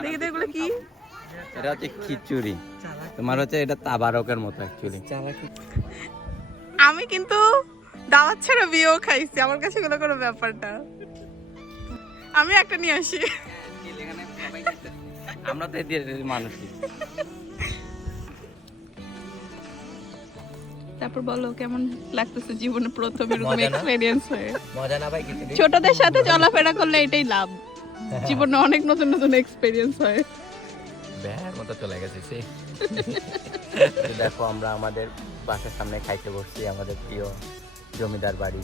দেখি তো এগুলো কি? এটা হচ্ছে খিচুড়ি, তোমার হচ্ছে এটা তাবারকের মতো অ্যাকচুয়ালি। আমি কিন্তু দাওয়াত ছাড়া বিয়েও খাইছি, আমার কাছে এগুলো কোনো ব্যাপার না। আমি একটা নিয়ে আসি। আমরা তো এদের মানুষই। তারপর বলো কেমন লাগতেছে জীবনে প্রথম এরকম এক্সপেরিয়েন্স হয়ে? মজা না ভাই? ছোটদের সাথে চলাফেরা করলে এটাই লাভ, জীবনে অনেক নতুন নতুন এক্সপেরিয়েন্স হয়। ব্যার মতো চলে গেছে সে। দেখো আমরা আমাদের বাসার সামনে খাইতে বসছি, আমাদের প্রিয় জমিদার বাড়ি।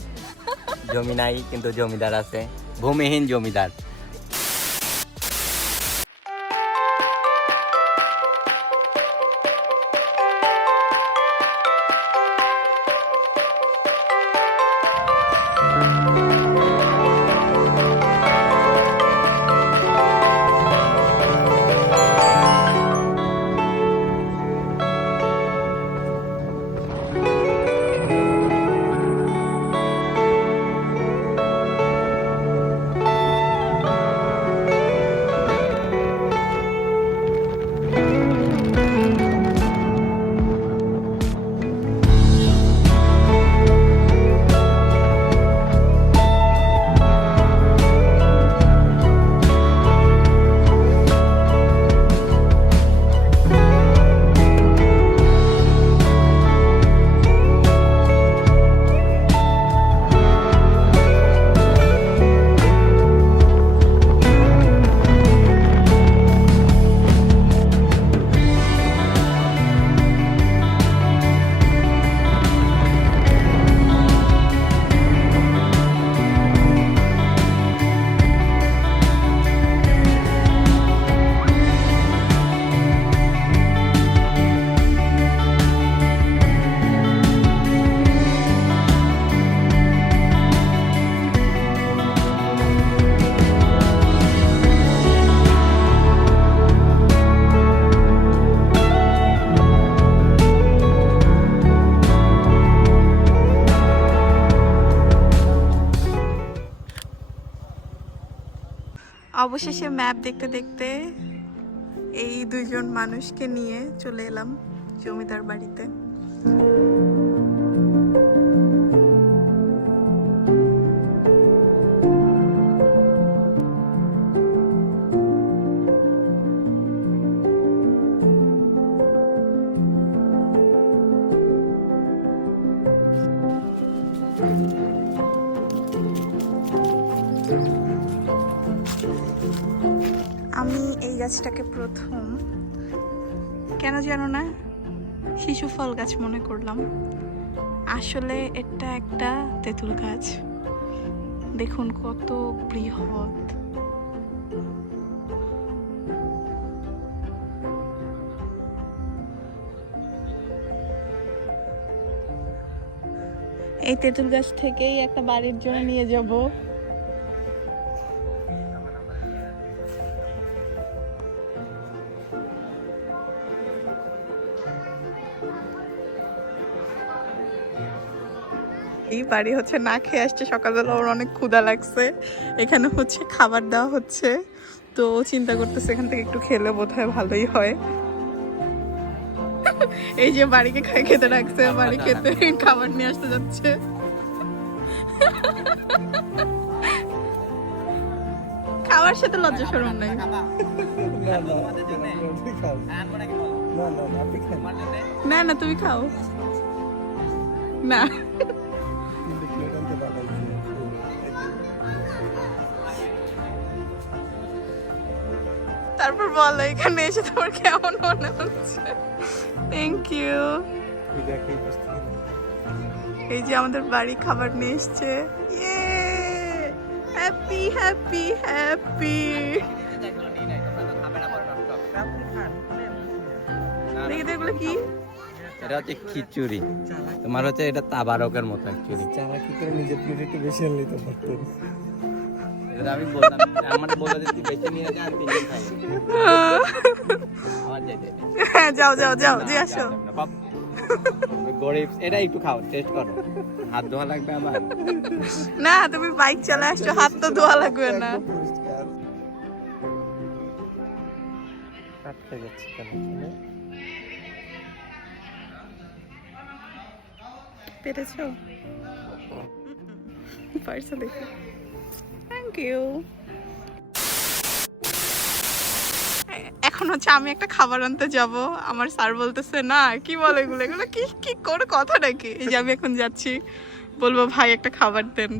জমি নাই কিন্তু জমিদার আছে, ভূমিহীন জমিদার। অবশেষে ম্যাপ দেখতে দেখতে এই দুইজন মানুষকে নিয়ে চলে এলাম জমিদার বাড়িতে। আমি এই গাছটাকে প্রথম কেন জানো না শিশু ফল গাছ মনে করলাম, আসলে এটা একটা তেঁতুল গাছ। দেখুন কত বৃহৎ। এই তেঁতুল গাছ থেকেই একটা বাড়ির জন্য নিয়ে যাব। এই বাড়ি হচ্ছে না খেয়ে আসছে, সকালবেলা ওর অনেক ক্ষুধা লাগছে, এখানে হচ্ছে খাবার দেওয়া হচ্ছে, তো চিন্তা করতেছে এখান থেকে একটু খেলে বোধহয় ভালোই হয়। এই যে বাড়িকে খেতে রাখছে, বাড়ি খেতে খাবার নিয়ে আসতে যাচ্ছে। খাবার সাথে লজ্জা শরম নাই। না না তুমি খাও না। তারপর বলো এখানে এসে তোমার কেমন মনে হচ্ছে? Thank you. এই যে আমাদের বাড়ি খাবার নিয়ে এসছে। ইয়ে হ্যাপি হ্যাপি হ্যাপি। দেখি তো এগুলো কি? এটা হচ্ছে খিচুড়ি, তোমার হচ্ছে এটা তাবারকের মতো অ্যাকচুয়ালি। চারা কি করে নিজের প্লেট একটু বেশি আনলেই তো পারতেন। আমি বললাম আমার বলে দিচ্ছি বেশি নিয়ে যান, তিনজন খাই আমার যাইতে। হ্যাঁ যাও যাও যাও জি আসো। গরিব এটা একটু খাও, টেস্ট করো। হাত ধোয়া লাগবে আবার? না তুমি বাইক চালা আসছো, হাত তো ধোয়া লাগবে না। আটকে যাচ্ছে কেন? পেরেছো? পারছো দেখি। Thank you. এখন হচ্ছে আমি একটা খাবার আনতে যাব, আমার স্যার বলতেছে না কি বলে এগুলো এগুলো কি কি করে কথা নাকি। এই যে আমি এখন যাচ্ছি, বলবো ভাই একটা খাবার দেন।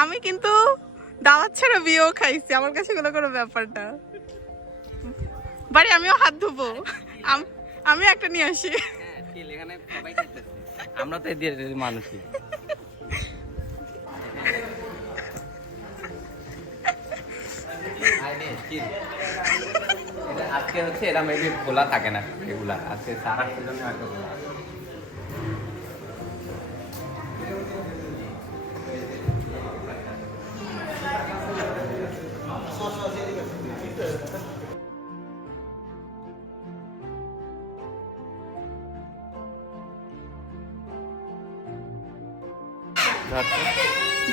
আমি কিন্তু দাওয়াত ছাড়া বিয়েও খাইছি, আমার কাছে এগুলো কোনো ব্যাপার না। বাড়ি আমিও হাত ধুবো, আমি একটা নিয়ে আসি। আমরা তো এদের মানুষই। আজকে হচ্ছে এরা মেবি খোলা থাকে না এগুলা, আজকে সারা সিজনে হয়তো খোলা।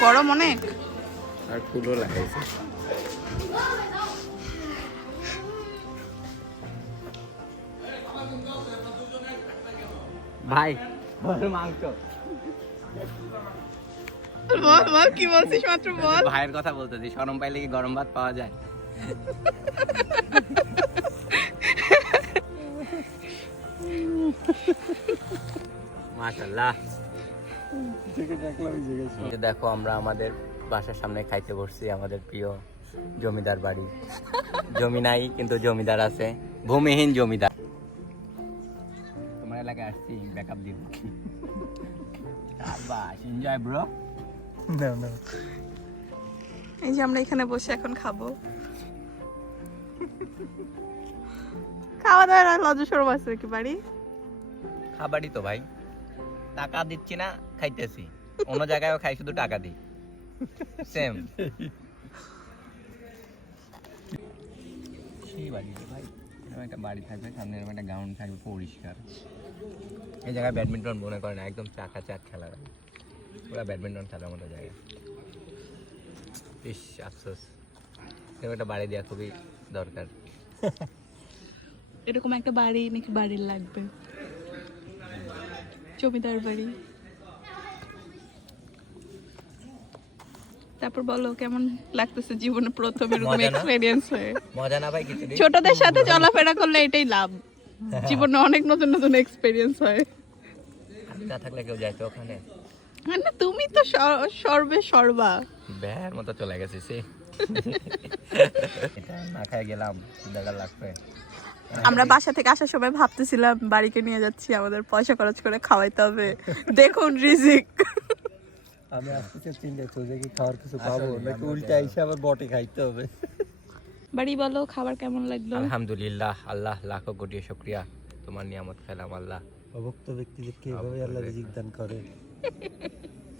গরম অনেক। আর ফুলও লাগাইছে। ভাই মাংস বল বল কি বলছিস মাত্র বল। ভাইয়ের কথা বলতেছি, শরম পাইলে কি গরম ভাত পাওয়া যায়? মাশাআল্লাহ। দেখো আমরা আমাদের বাসার সামনে খাইতে বসছি, আমাদের প্রিয় জমিদার বাড়ি। জমি নাই কিন্তু জমিদার আছে, ভূমিহীন জমিদার। তোমার এলাকায় আসছি ব্যাকআপ দিব। বাস এনজয় ব্রো। না না, এই যে আমরা এখানে বসে এখন খাবো। খাওয়া দাওয়ার লজ্জা শরম আছে কি বাড়ি? খাবারই তো ভাই, টাকা দিচ্ছি না খাইতেছি, অন্য জায়গায়ও খাই শুধু টাকা দিই, সেম। সেই বাড়ি রে ভাই, এরকম একটা বাড়ি থাকবে, সামনে এরকম একটা গ্রাউন্ড থাকবে পরিষ্কার। এই জায়গায় ব্যাডমিন্টন মনে করেন একদম চাকা চাক খেলা হয়, পুরো ব্যাডমিন্টন খেলার মতো জায়গা। ইস আফসোস, এরকম একটা বাড়ি দেওয়া খুবই দরকার। এরকম একটা বাড়ি নাকি বাড়ির লাগবে, জমিদার বাড়ি। তারপর বলো কেমন লাগতেছে জীবনে প্রথম এরকম মজা না? এক্সপেরিয়েন্স হয়ে? মজা না ভাই কিছু? ছোটদের সাথে চলাফেরা করলে এটাই লাভ, জীবনে অনেক নতুন নতুন এক্সপেরিয়েন্স হয়। আমি না থাকলে কেউ যাইতো ওখানে? মানে তুমি তো সর্বে সর্বা। ব্যার মতো চলে গেছে সে। এটা না খাই গেলাম, দেখা লাগবে। আমরা বাসা থেকে আসার সময় ভাবতেছিলাম বাড়িকে নিয়ে যাচ্ছি, আমাদের পয়সা খরচ করে খাওয়াইতে হবে। দেখুন রিজিক। আমি আসতে চিন্তা করছি কি খাওয়ার কিছু পাবো আসলে নাকি আমরা উল্টা এসে আবার বটে খাইতে হবে। বাড়ি বলো খাবার কেমন লাগলো? আলহামদুলিল্লাহ, আল্লাহ লাখো কোটি শুকরিয়া, তোমার নিয়ামত খেলাম আল্লাহ। অভুক্ত ব্যক্তিদেরকে এভাবে আল্লাহ রিজিক দান করে।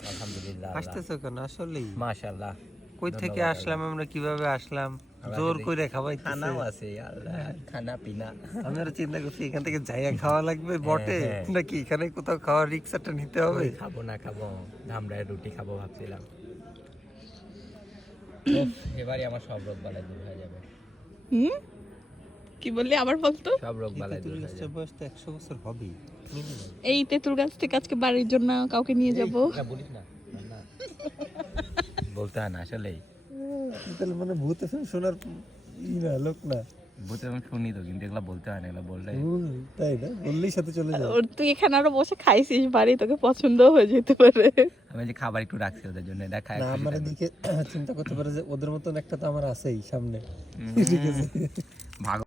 আলহামদুলিল্লাহ। আসতেছো কেন আসলেই? মাশাআল্লাহ। কই থেকে আসলাম আমরা, কিভাবে আসলাম, জোর করে খাওয়াইতেছে। খানাও আছে আল্লাহ, খানা পিনা। আমি আর চিন্তা করছি এখান থেকে যাইয়া খাওয়া লাগবে বটে, নাকি এখানে কোথাও খাওয়ার রিক্সাটা নিতে হবে। খাবো না খাবো, ধামরায় রুটি খাবো ভাবছিলাম। এবারে আমার সব রোগ বালাই দূর হয়ে যাবে। কি বললি আবার বলতো? সব রোগ বালাই দূর হয়ে যাবে। বয়স তো 100 বছর হবেই। এই তেঁতুল গাছ থেকে আজকে বাড়ির জন্য কাউকে নিয়ে যাব। না বলিস না, না বলতে হয় না আসলেই। তাহলে মানে ভূত আছে শোনার না লোক না। বলতে আমি শুনি তো, কিন্তু এগুলো বলতে হয় না, এগুলো বললে। তাই না, বললেই সাথে চলে যাবে। ওর তুই এখানে আরো বসে খাইছিস, বাড়ি তোকে পছন্দও হয়ে যেতে পারে। আমি যে খাবার একটু রাখছি ওদের জন্য, এটা খাই। না আমার দিকে চিন্তা করতে পারে যে ওদের মতন একটা তো আমার আছেই সামনে, ঠিক আছে। ভাগ